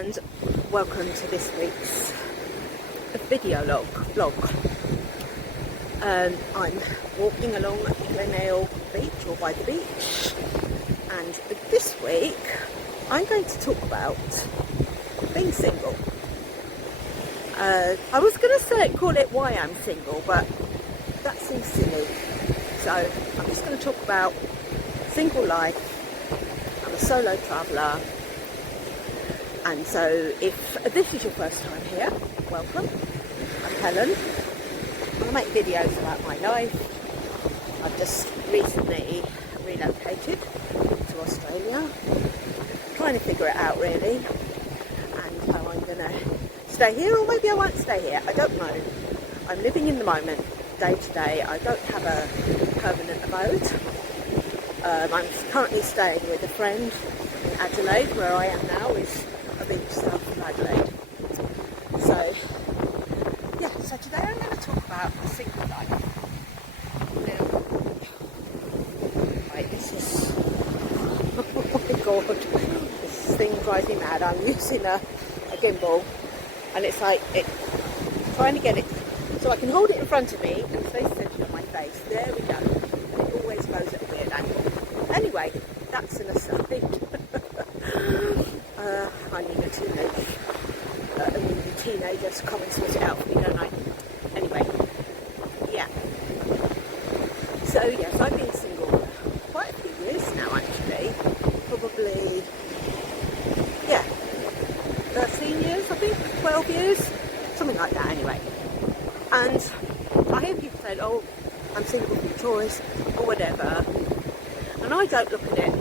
and welcome to this week's video vlog. I'm walking along Glenale Beach, or by the beach, and this week I'm going to talk about being single. I was going to call it why I'm single, but that seems silly, so I'm just going to talk about single life. I'm a solo traveller, and so if this is your first time here, welcome. I'm Helen. I make videos about my life. I've just recently relocated to Australia, trying to figure it out really, and how I'm going to stay here, or maybe I won't stay here, I don't know. I'm living in the moment, day to day. I don't have a permanent abode. I'm currently staying with a friend in Adelaide. Where I am now is a beach south of Adelaide. So, yeah, so today I'm going to talk about the single life. Now, right, this is, oh my god, this thing drives me mad. I'm using a gimbal, and it's like, trying to get it so I can hold it in front of me and stay centered on my face. There we go. And it always goes at a weird angle. Anyway, that's an aside. I need a teenager to come and sort it out for me, don't I? Anyway, yeah. So yes, I've been single for quite a few years now, actually. Probably, yeah, 13 years, I think, 12 years, something like that anyway. And I hear people say, oh, I'm single through choice, or whatever. And I don't look at it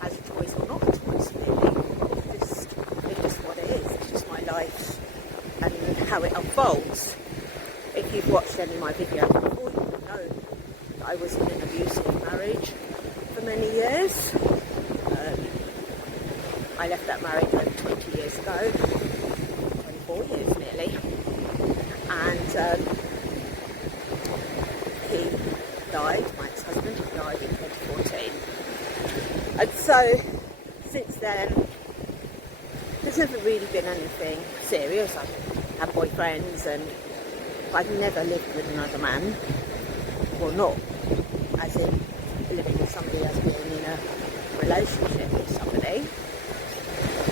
as a choice or not a choice, really. It's just what it is. It's just my life and how it unfolds. If you've watched any of my videos before, you will know that I was in an abusive marriage for many years. I left that marriage over 20 years ago, 24 years nearly. And he died, my ex-husband, he died in 2014. And so, since then, there's never really been anything serious. I've had boyfriends, and I've never lived with another man. Well, not as in living with somebody, as being in a relationship with somebody.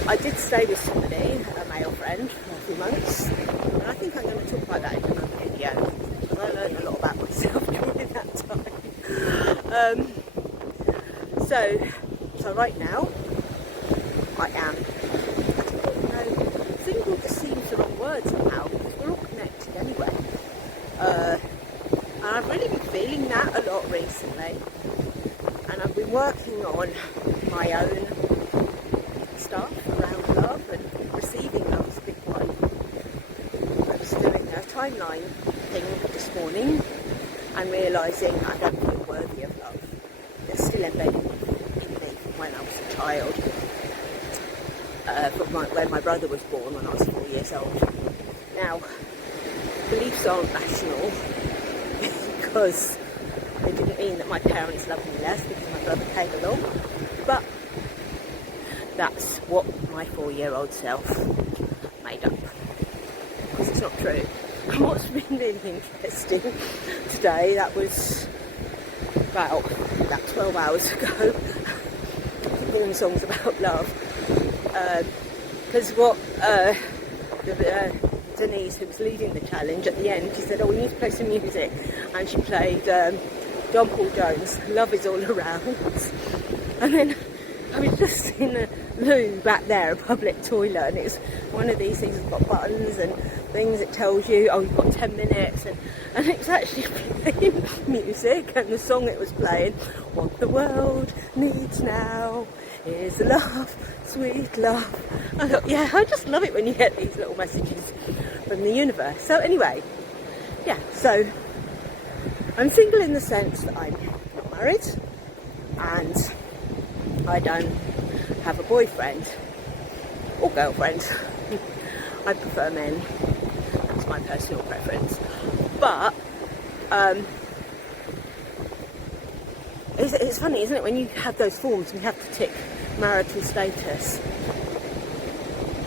I did stay with somebody, a male friend, for a few months, and I think I'm going to talk about that in another video, because I learned a lot about myself during that time. So right now, I am, I don't know, single just seems the wrong word somehow, because we're all connected anyway. And I've really been feeling that a lot recently, and I've been working on my own stuff around love, and receiving love is a big one. I was doing a timeline thing this morning and realising I don't feel worthy of love. It's still embedded in me from when I was a child, from when my brother was born when I was 4 years old. Now, beliefs aren't rational, because they didn't mean that my parents loved me less because my brother came along, but that's what my 4-year-old self made up, because it's not true. And what's been really interesting today, that was about 12 hours ago, hearing songs about love, because what Denise, who was leading the challenge, at the end, she said, oh, we need to play some music, and she played John Paul Jones' Love Is All Around. And then I was just in the loo back there, a public toilet, and it's one of these things that's got buttons and things. It tells you, oh, you've got 10 minutes, and it's actually playing music, and the song it was playing, what the world needs now is love, sweet love. I thought, yeah, I just love it when you get these little messages from the universe. So anyway, yeah, so I'm single in the sense that I'm not married, and I don't have a boyfriend or girlfriend. I prefer men. That's my personal preference. But it's funny, isn't it, when you have those forms and you have to tick marital status.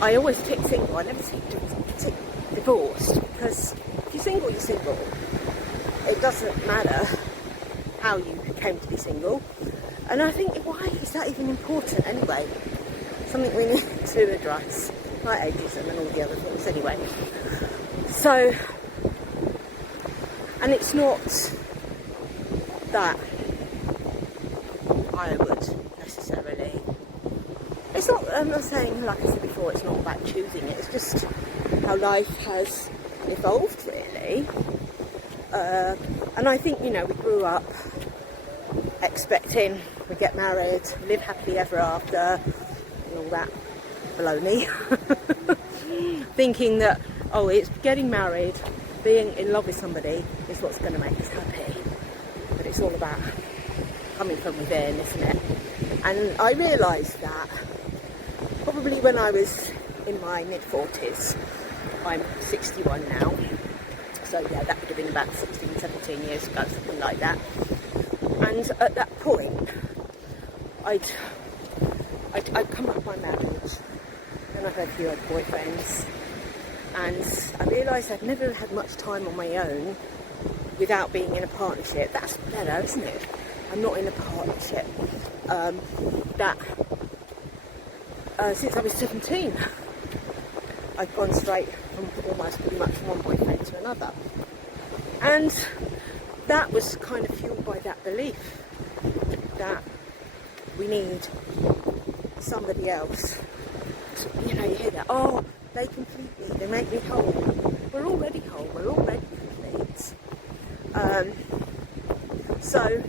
I always tick single. I never tick divorced, because if you're single, you're single. It doesn't matter how you came to be single. And I think, why is that even important anyway? Something we need to address, like ageism and all the other things anyway. So, and it's not that I would necessarily, it's not, I'm not saying, like I said before, it's not about choosing it, it's just how life has evolved really. And I think, you know, we grew up expecting we get married, live happily ever after, and all that baloney. Thinking that, oh, it's getting married, being in love with somebody is what's going to make us happy. But it's all about coming from within, isn't it? And I realised that probably when I was in my mid-40s. I'm 61 now. So yeah, that would have been about 16, 17 years ago, something like that. And at that point, I'd come up my marriage, and I had a few other boyfriends, and I realised I'd never had much time on my own without being in a partnership. That's better, isn't it? I'm not in a partnership. Since I was 17, I'd gone straight from almost pretty much from one boyfriend to another. And that was kind of fueled by that belief that we need somebody else to, you know, you hear that, oh, they complete me, they make me whole. We're already whole, we're already complete. So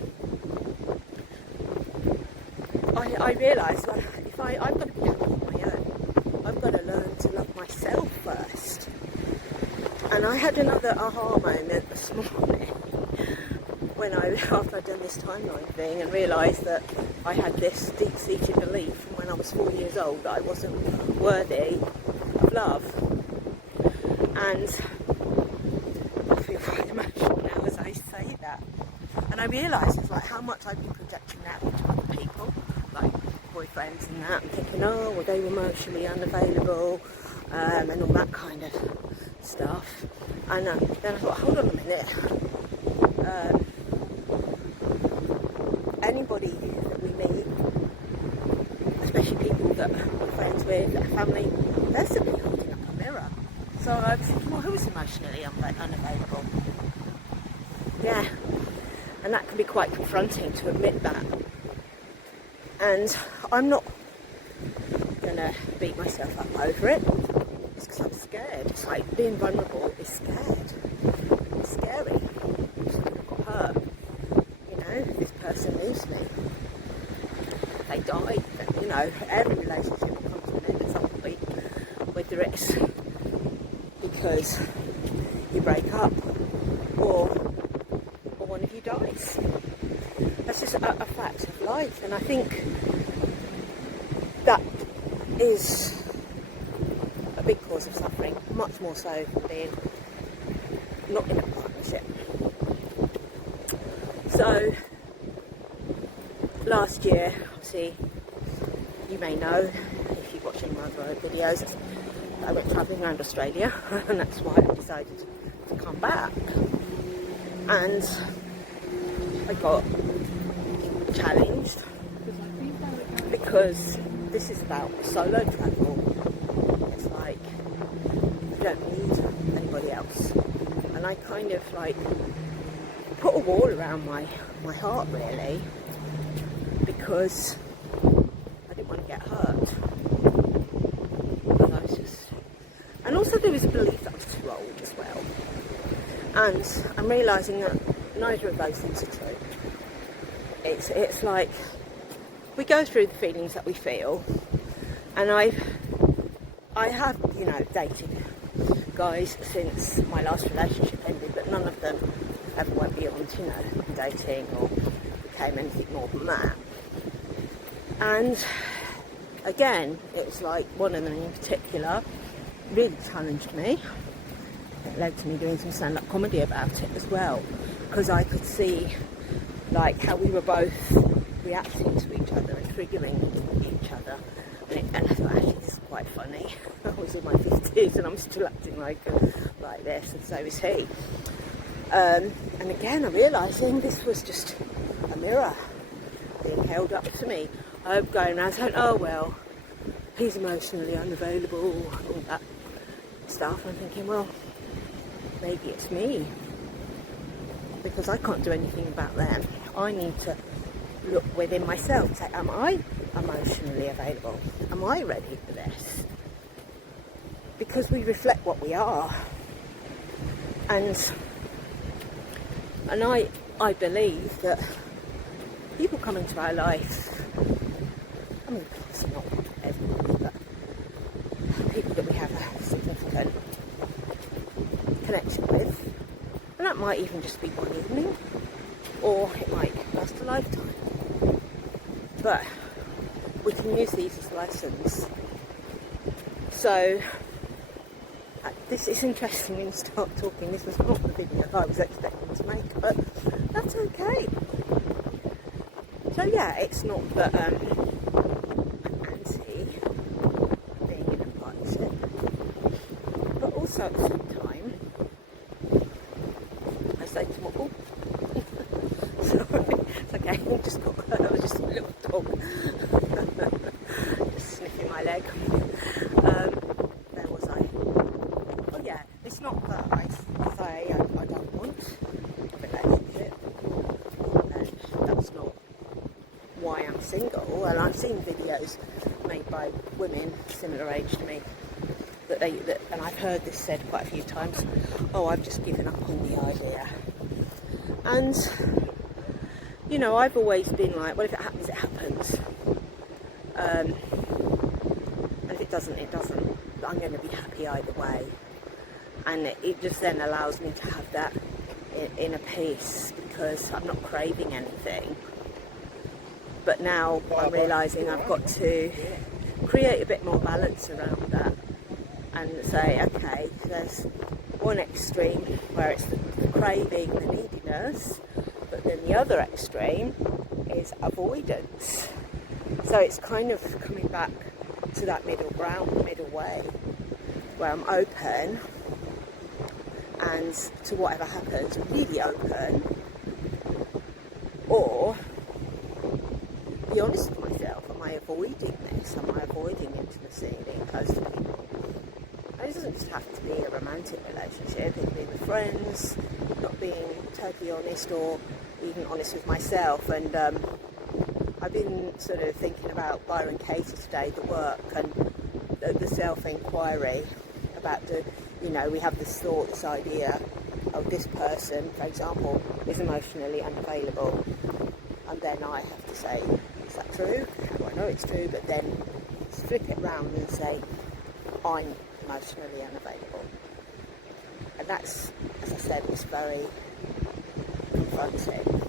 I realised, well, if I've got to be happy on my own, I've got to learn to love myself first. And I had another aha moment this morning when after I'd done this timeline thing and realised that I had this deep-seated belief from when I was 4 years old that I wasn't worthy of love. And I feel quite emotional now as I say that. And I realised it's like how much I've been projecting that onto other people, like boyfriends and that, and thinking, oh, well, they were emotionally unavailable, and all that kind of stuff. And then I thought, hold on a minute. Anybody that we meet, especially people that we're friends with, our family, they're simply holding up a mirror. So I was thinking, well, who's emotionally unavailable? Yeah. And that can be quite confronting to admit that. And I'm not going to beat myself up over it. It's because I'm scared. It's like being vulnerable is scared. It's scary. I've got hurt. You know, if this person leaves me, if they die, then, you know, every relationship will come to an end at some point, whether it's because you break up or one of you dies. That's just a fact of life, and I think that is a big cause of suffering, much more so than being not in a partnership. So last year, obviously, you may know if you're watching my other videos, I went travelling around Australia, and that's why I decided to come back. And I got challenged because this is about solo travel. It's like you don't need anybody else, and I kind of like put a wall around my heart really, because I didn't want to get hurt. And I was just, and also there was a belief that I was too old as well, and I'm realising that neither of those things are true. It's like we go through the feelings that we feel, and I have, you know, dated guys since my last relationship ended, but none of them ever went beyond, you know, dating or became anything more than that. And again, it was like one of them in particular really challenged me. It led to me doing some stand-up comedy about it as well, because I could see like how we were both reacting to each other and triggering each other, And I thought, actually, this is quite funny. I was in my 50s and I'm still acting like this, and so is he. And again, I'm realising this was just a mirror being held up to me. I'm going around saying, oh well, he's emotionally unavailable, and all that stuff. I'm thinking, well, maybe it's me, because I can't do anything about them. I need to look within myself and say, am I emotionally available? Am I ready for this? Because we reflect what we are. And I believe that people come into our life, I mean, it's not everybody, but people that we have a significant connection with, and that might even just be one evening, or it might last a lifetime. But we can use these as lessons. So this is interesting when you start talking. This was not the video I was expecting to make, but that's okay. So yeah, it's not that I'm anti being in a partnership, but also at the same time, I say to my sorry, it's okay. I was just a little dog just sniffing my leg. Where was I? Oh yeah, it's not that I don't want a relationship, and that's not why I'm single. And I've seen videos made by women similar age to me that and I've heard this said quite a few times, oh, I've just given up on the idea. And you know, I've always been like, well, if it happens, it happens. And if it doesn't, it doesn't. I'm going to be happy either way. And it just then allows me to have that inner peace, because I'm not craving anything. But now I'm realising I've got to create a bit more balance around that and say, okay, there's one extreme where it's the craving, the neediness, but then the other extreme is avoidance. So it's kind of coming back to that middle ground, middle way, where I'm open and to whatever happens, really open, or be honest with myself. Am I avoiding this? Am I avoiding intimacy, being close to people? And it doesn't just have to be a romantic relationship. It can be with friends, not being totally honest, or even honest with myself. And I've been sort of thinking about Byron Katie today, the work and the self-inquiry about we have this thought, this idea of this person, for example, is emotionally unavailable. And then I have to say, is that true? Well, I know it's true, but then flip it round and say, I'm emotionally unavailable. And that's, as I said, was very confronting.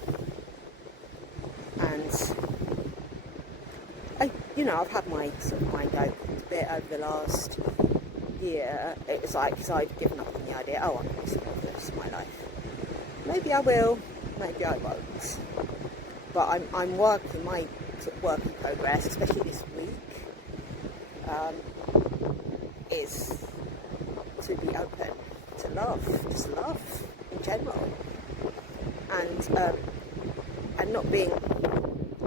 And I've had my sort of mind opened a bit over the last year. It was like, because I'd given up on the idea, oh, I'm going to single for the rest of my life. Maybe I will, maybe I won't. But I'm working, my sort of work in progress, especially this week, is to be open to love, just love in general, and not being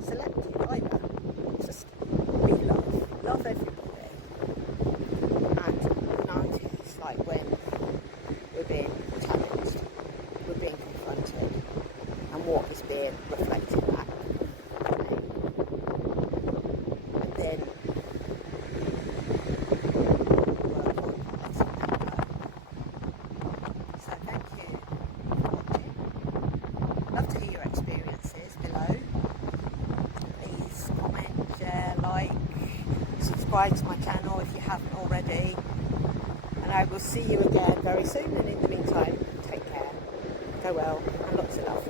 selective either. Just be love everybody. And notice, like, when we're being challenged, we're being confronted, and what is being reflected back. And then work on letting that go. So thank you for watching. Love to hear your experiences below. Please comment, share, like, subscribe to my channel if you haven't already. And I will see you again very soon. And in the meantime, take care. Go well, and lots of love.